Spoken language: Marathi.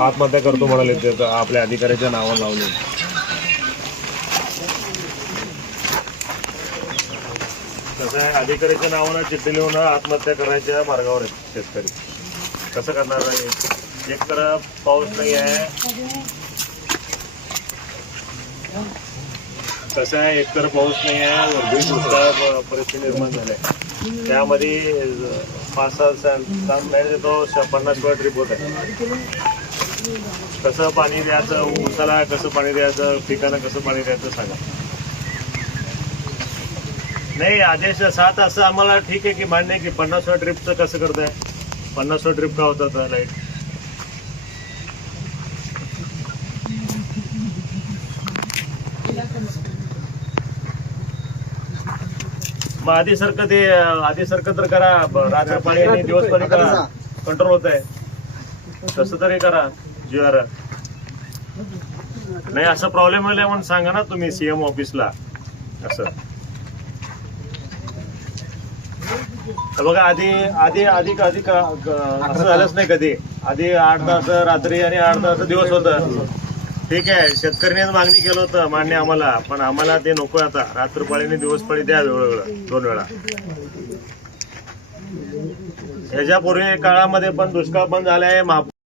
आत्महत्या करतो म्हणाले ते आपल्या अधिकाऱ्याच्या नावावर लावले. कसं आहे, अधिकाऱ्याच्या नावानं चिठ्ठी लिहून आत्महत्या करायच्या मार्गावर आहेत शेतकरी. कसं करणार नाही? एक तर पाऊस नाही आहे, कसं आहे, एकतर पाऊस नाही आहे, वरती दुष्काळ परिस्थिती निर्माण झाली आहे. त्यामध्ये 5-6 महिने तो 50 वेळा ट्रिप होत आहे. कसं पाणी द्यायचं, ऊसाला कसं पाणी द्यायचं, पिकांना कसं पाणी द्यायचं सांगा. नाही, आदेश 7 असं आम्हाला ठीक आहे की मान्य आहे की 50 वेळा ट्रिपचं कसं करताय? 50 वेळा ट्रिप का होतात लाईट? मग आधीसारखं तर करा, रात्र पाणी आणि दिवस पाणी करा, कंट्रोल होत आहे. तसं तरी करा जीआर. नाही असं प्रॉब्लेम आलाय म्हणून सांगा ना तुम्ही सीएम ऑफिसला. असं बघा, आधी असं झालंच नाही कधी. आधी 8 तास रात्री आणि 8 तास दिवस होतं. ठीक आहे, शेतकऱ्यांनी मागणी केलं होतं, मान्य आम्हाला, पण आम्हाला ते नको. आता रात्रपाळीने दिवसपाळी द्या, वेगवेगळं 2 वेळा. ह्याच्यापूर्वी काळामध्ये पण दुष्काळ बंद झालाय.